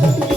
का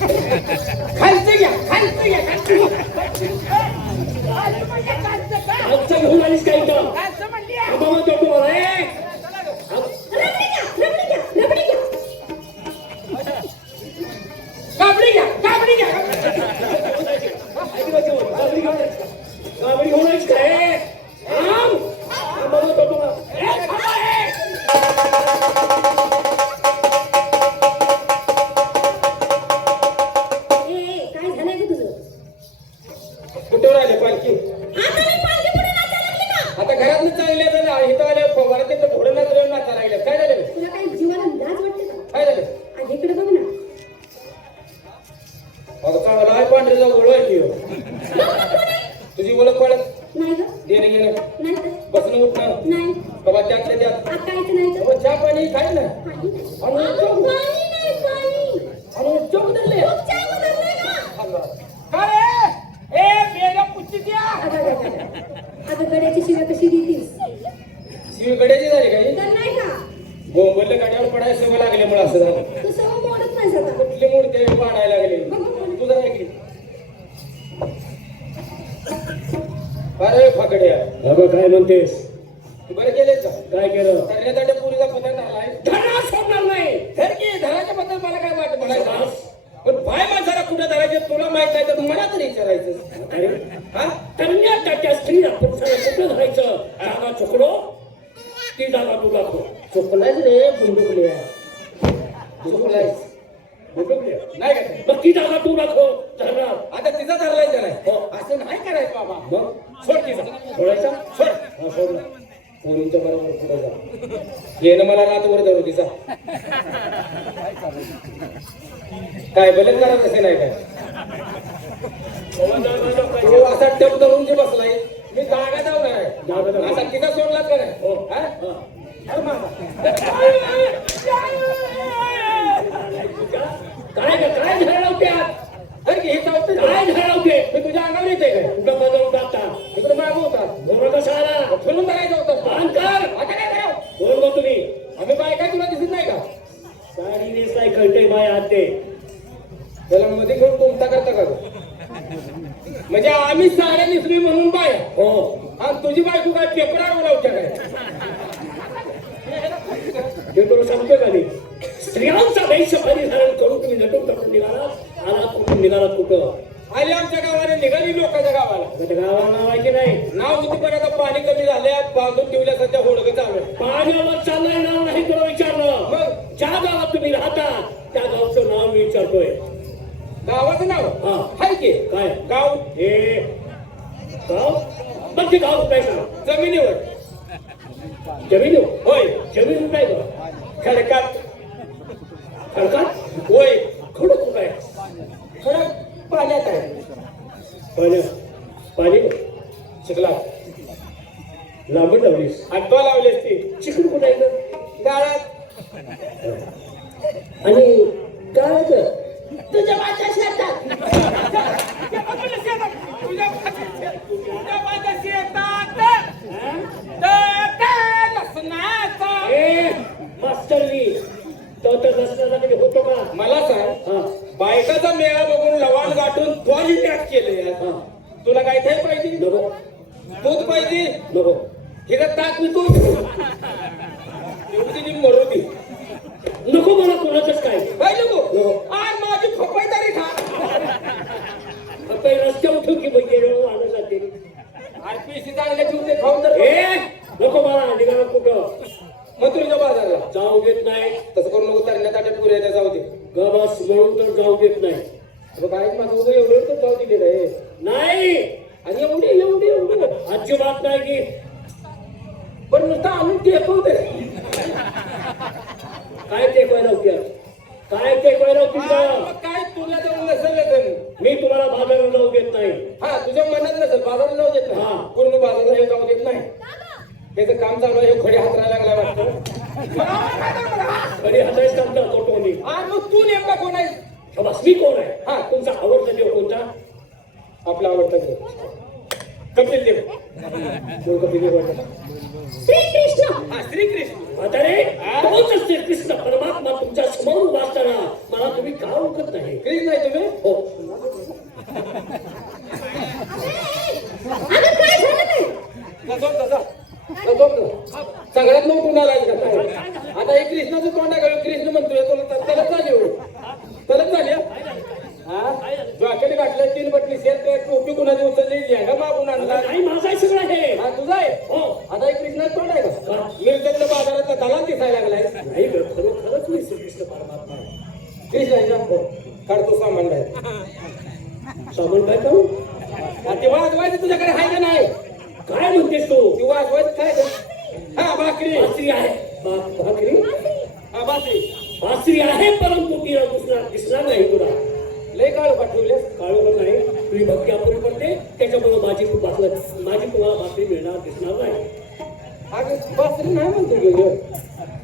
खालचं घ्या खालचं घ्या खालचं घेऊन आलीस काय इथं बाबा तो तुम्हाला काबडी घ्या काबडी घ्या काबडी घेऊन आलीस काय बाबा तो तुम्हाला कुठे राहिले पालखी आता घरात चालले तर इथं आले वरात घोडं नाचले नाचा लागले काय झालं तुला काही जीवाला लाज वाटते का काय झालं आज इकडे बघ ना अगं चांगला आहे पांढरीचा घोडं आहे की तुझी ओळख पडत नाही ग देणे घेणं नाही बसणं उठणं नाही बाबा त्यातल्या त्यात कायचं नाही बाबा चहा पाणी खाय ना आणि चौक धरले आता गड्याची शिव्या कशी देतीस शिवी गड्याची झाली काही तर नाही का बोंबलल्या गाड्यावर पडायला सवय लागल्यामुळे असं झालं तू सगळं मोडत नाही सगळं कुठली मूर्ती पाडायला लागली तुझं काय की अरे फाकड्या बाबा काय म्हणतेस तू बरं केले का काय केलं करण्यासाठी पुरीचा पदार्थ आलाय धडा सोडणार नाही धर की धडाच्या बद्दल मला काय वाटत म्हणायचं पण बाय माणसाला कुठं धरायचे तुला माहित नाही तर मला तरी विचारायचं अरे हा करण्याच्या स्त्रीला पुरुषाला कुठं धरायचं जागा चुकलो ती जागा तू दाखव चुकलायच रे बुंडुकले चुकलायच बरोबर नाही का मग ती जागा तू दाखव धरणार आता तिचा धरलायचं नाही असं नाही करायचं बाबा मग सोड तिचा सोडायचा सोड हा सोड ना. पोरींच्या बरोबर पुढे जा येणं मला रातभर धरू तिचा काय बलात्कार कसे नाही काय तो असा टप धरून जे बसलाय मी जागा जाऊन आहे असा तिचा सोडलाच का नाही हो. हा? अरे माझा. काय झळवत्यात तर की हे चावतं काय झळवते मी तुझ्या अंगावर येते काय कुठं बदलून टाकता तिकडे मागू होता बोल कसा आला फिरून धरायचं होतं काम कर आता काय करावं बोल मग तुम्ही आम्ही बाय काय तुला दिसत नाही का साडी नेसाय कळते बाय आते त्याला मध्ये घेऊन कोणता करता का म्हणजे आम्ही साड्या निसली म्हणून बाय हो आणि तुझी बायको काय पेपरावर बोलावच्या काय ते तुला सांगतो का नाही स्त्रियांचा वेश परिधारण करून तुम्ही नटून टाकून निघालात निघालात कुठं आली आमच्या गावाला निघाली लोकांच्या गावाला गावाला नावायचे नाही नाव होती पण आता पाणी कमी झाले बांधून ठेवल्या सध्या होडगं चालू आहे. पाण्यावर चाललंय नाव नाही तुला विचारलं मग ज्या गावात तुम्ही राहता त्या गावचं नाव मी विचारतोय गावाचं नाव हा. हाय की काय गाव हे गाव मग ते गाव काय सांग जमिनीवर जमीन होय जमीन काय ग खडकात खडकात होय खडक काय खडक पाण्यात आहे पाणी पाणी चिखलात लांबट लावलीस आठवा लावली असती चिकन कुठं आहे ग गाळात आणि काय ग तुझ्या माझ्या शेतात मास्टरनी तो तर रस्त्याला कधी होतो का मला सांग हा बायकाचा मेळा बघून लवाण गाठून त्वाली टॅक केले हा तुला काय काय पाहिजे नको दूध पाहिजे नको हिला ताक मी दूध एवढी मरू दे नको मला कोणाचंच काय पाहिजे नको. गो आज माझी खोपाई तरी खा आता रस्त्यावर ठेव की म्हणजे आलं जाते आरपीसी चांगल्या ठेवते खाऊन तर ए नको मला निघाला कुठं मथुरीच्या बाजारला जाऊ देत नाही तसं करून नको तरण्यात आटे पुरे जाऊ दे गबस म्हणून तर जाऊ देत नाही अगं बाहेर माझं उभं एवढं तर जाऊ दिले रे नाही आणि एवढी अजिबात नाही की पण नुसतं आणून टेकवते काय टेकवायला होत्या काय टेकवायला होती मग काय तुला जाऊन नसेल तर मी तुम्हाला बाजारात जाऊ देत नाही हा तुझ्या मनात नसेल बाजारात जाऊ देत हा. नाही पूर्ण बाजारात जाऊ देत नाही त्याचं काम चालू आहे खडी हातरायला लागला वाटतं कधी हातायच काम करतो कोणी मग तू नेमका कोण आहे बस मी कोण आहे हा. तुमचा आवडता देव कोणता आपला आवडता कपिल देव मुलगा किती वाटत श्रीकृष्ण. हा श्रीकृष्ण. म्हातारे तोच श्रीकृष्ण परमात्मा तुमच्या समोर उभा असताना मला तुम्ही का ओळखत नाही? कृष्ण आहे तुम्ही? हो अगं काय झालं काय? सगळ्यात नऊ कुणाला आहे का काय? आता हे कृष्णाचं तोंड आहे का? कृष्ण म्हणतोय तुला तलक झाली हो. तलक झाली हा? जॉकेट घातलं, 3 बटणी शर्ट, टोपी कुणाची उचलली, लेंगा मागून आणला. नाही माझा आहे सगळं हे. हा तुझा आहे? हो आता हे कृष्णाचं तोंड आहे का? मिरजेतल्या बाजारातला दलाल दिसायला लागलाय. नाही ग, खरोखरच मी श्रीकृष्ण परमात्मा आहे. कृष्ण आहे ना? हो. काढतो सामान बाहेर. सामान काय करू? हा, ते वाजवायचं तुझ्याकडे आहे का नाही? काय म्हणतेस तू? ती वाजवायचं काय का? हा भाकरी. बासरी आहे भाकरी हा बाकरी. बासरी आहे परंतु ती दिसणार नाही तुला. लय काळ पाठवलेस. काळोखर नाही तुझी भक्ती अपुरी पडते त्याच्यामुळे माझी तुम्हाला भाकरी मिळणार दिसणार नाही. अगं बासरी नाही म्हणतो गे ग.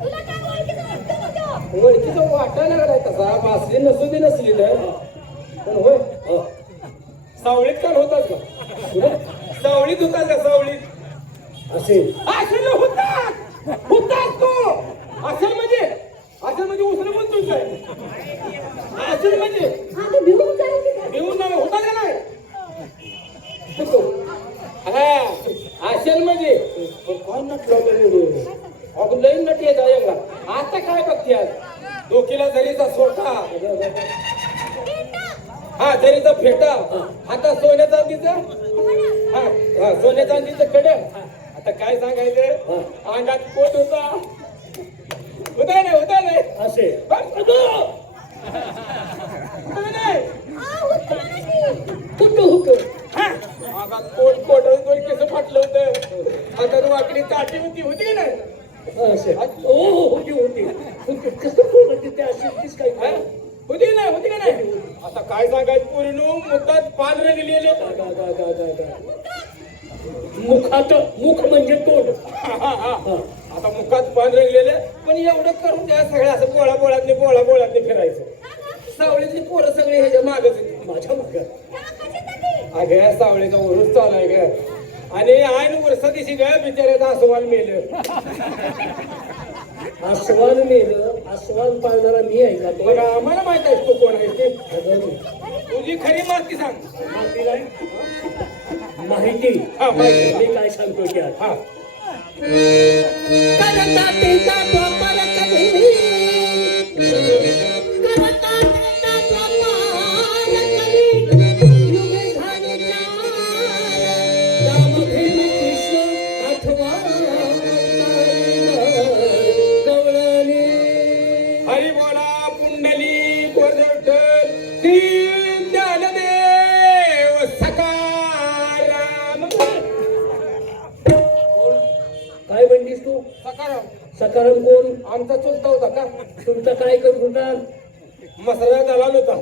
तुला काय ओळखीचं वाटतं का तो? ओळखीचा वाटायला लागलाय तसा. बासरी नसू दे नसली तर पण होय. हो. सावळीत काल होतात का? सावळीत होतात का? सावळीत असेल असेल होतात. होतात तो असेल म्हणजे उसने म्हणतोय काय? असेल म्हणजे अगं भिवून जाईल की काय? घेऊन नाही होता का नाही? होतो. हा असेल म्हणजे कोण नटलं अगं लई नटी आहे जायला. आता काय बघते आज? डोकीला जरीचा सोटा, हा जरीचा फेटा, आता सोन्या चांदीचं, हा सोन्या चांदीचं कड. आता काय सांगायचं? अंगात कोट होता. होता नाही? होता नाही? असेल नाही. हुक हुक हा, अंगात कोट कोट दोन केस फाटलं होतं. आता वाकडी काठी होती की नाही? असेल हो होती होती कसं म्हणते ते असेल काय हा? होती का नाही? आता काय सांगायचं? पूर्ण मुखात पान रंगलेले. मुखात मुख म्हणजे तोंड. आता मुखात पान रंगलेले. पण एवढं करून द्या सगळं असं बोळाने फिरायचं. सावळीतली पोरं सगळे ह्याच्या मागच होती. माझ्या मागं अगं सावळीचा उरूस चालू आहे ग. आणि आईन उरसा दिशी ग बिचाऱ्याचा आसवाल मेलं. आस्वान मेलं आस्वान पाळणारा मी आहे का तो? बघा आम्हाला माहित आहे तू कोण आहे ते. अगं, तुझी खरी माहिती सांग. माहिती नाही? माहिती हा माहिती. मी काय सांगतो की आज हा हरी बोला पुंडली गोरधर दीन ज्ञानदेव सकाराम. काय म्हणलीस तू? सकाराम सकाराम कोण? आमचा चुलता होता का? तुमचा काय करत होता? मसरा दलाल होता.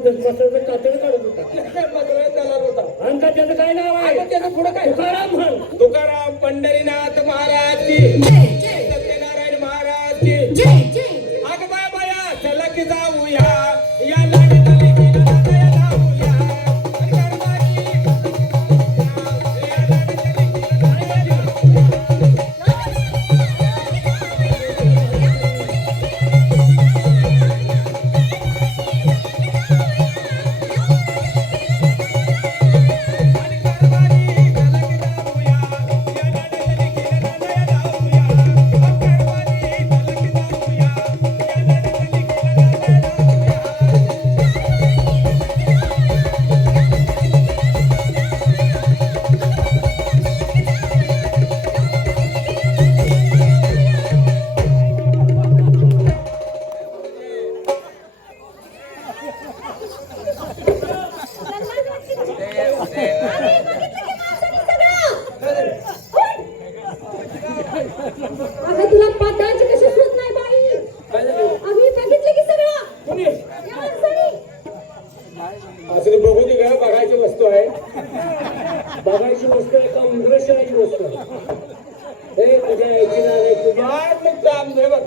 मसाल्याचं कातड काढत होता. मसरा दलाल होता. आणि का त्याचं काय नाव आहे? आता त्याचं पुढं काय? तुकाराम म्हण. तुकाराम पंढरीनाथ महाराज की, सत्यनारायण महाराज की. अगं बाया चला की जाऊया या लागताली जाऊया. अगं तुला पाताळाची कशी सुट नाही बाई? काय झालं? आम्ही बघितलं की सगळं. कोणी? या माणसाने. असं बघू दे का? बघायची वस्तू आहे. बघायची वस्तू आहे का उंदरशाची वस्तू आहे? हे तुझ्या ऐकून आलंय तुझ्या काय मग काम नाही बघ.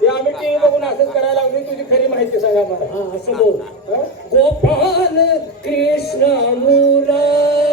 हे आम्ही टीव्ही बघून असंच करायला लागलो. तुझी खरी माहिती सांगा मला. हा असं बोल. हं? गोपाल कृष्ण मुरारी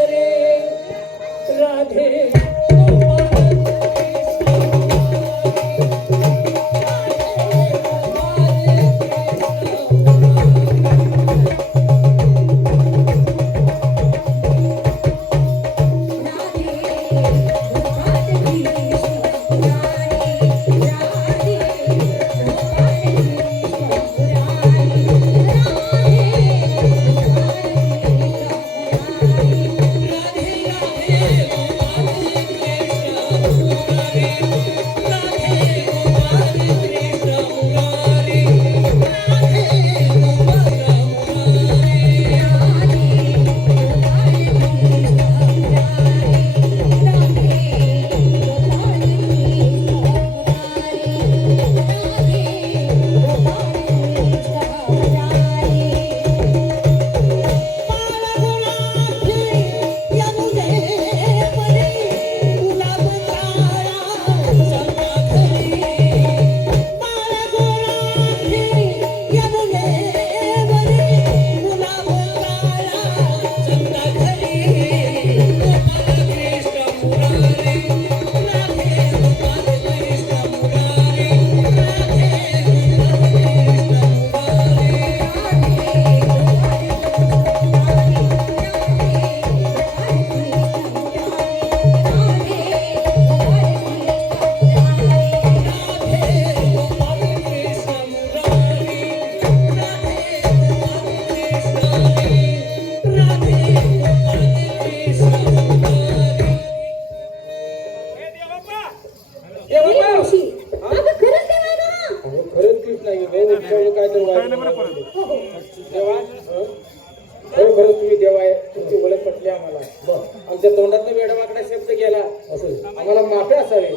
आम्हाला माफी असावी.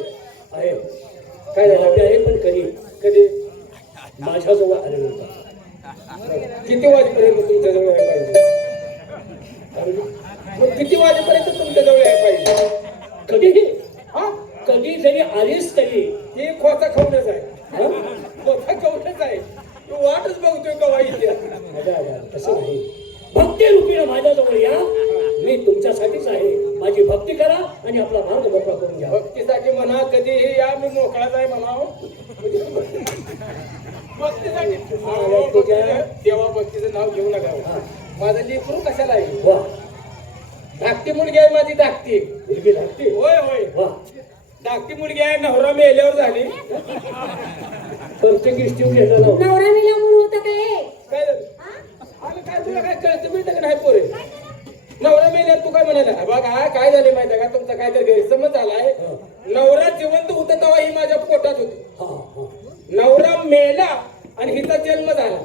आहे काय झालं? माफी आहे, पण कधी कधी माझ्याजवळ आल्यानंतर. किती वाजेपर्यंत तुमच्या जवळ यायला पाहिजे? मग किती वाजेपर्यंत तुमच्या जवळ यायला पाहिजे? कधीही हा कधी जरी आलीस तरी हे खोचा खाऊनच आहे. हा? खोचा खाऊनच आहे. तू वाटच बघतोय का वाईट तसं नाही. भक्ती रूपीनं माझ्याजवळ या, मी तुमच्यासाठीच आहे. माझी भक्ती करा आणि आपला मार्ग मोकळा करून घ्या. भक्तीसाठी म्हणा कधीही या, मी मोकळाच आहे म्हणा. भक्तीसाठी देवा भक्तीचं नाव घेऊ नका. माझं लेकरू कशाला आहे? वा धाकटी मुलगी आहे माझी. धाकटी मुलगी लागते. होय होय वा धाकटी मुलगी आहे. नवरा मेल्यावर झाली. प्रत्येक गोष्टी घेतला लावून. नवरा मेल्यामुळे होतं काय काय झालं? आणि काय तुला काय कळतं मिळतं का नाही पोरे? नवरा मेल्यावर तू काय म्हणाला? बघा काय झाले माहिती आहे का, तुमचा काहीतरी गैरसमज झालाय. नवरा जिवंत होता तेव्हा ही माझ्या पोटात होती. हा हा नवरा मेला आणि हिचा जन्म झाला.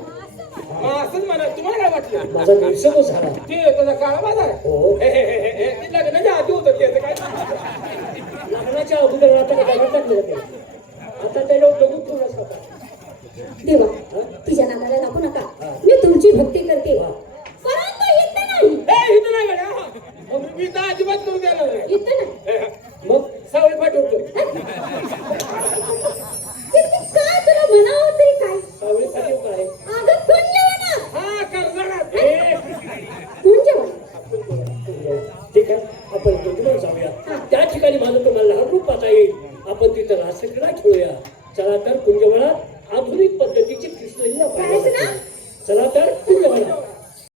मग असंच म्हणा. तुम्हाला काय वाटलं? माझा गैरसमज झाला. ते तुझा काळा बाजार हो. ते लग्नाच्या आधी होतं त्याचं काय. लग्नाच्या अगोदर आता काय टाकलं होते. आता त्याला बघून ठेवलं स्वतः. देवा तिच्या नादाला लागू नका. मी तुमची भक्ती करते.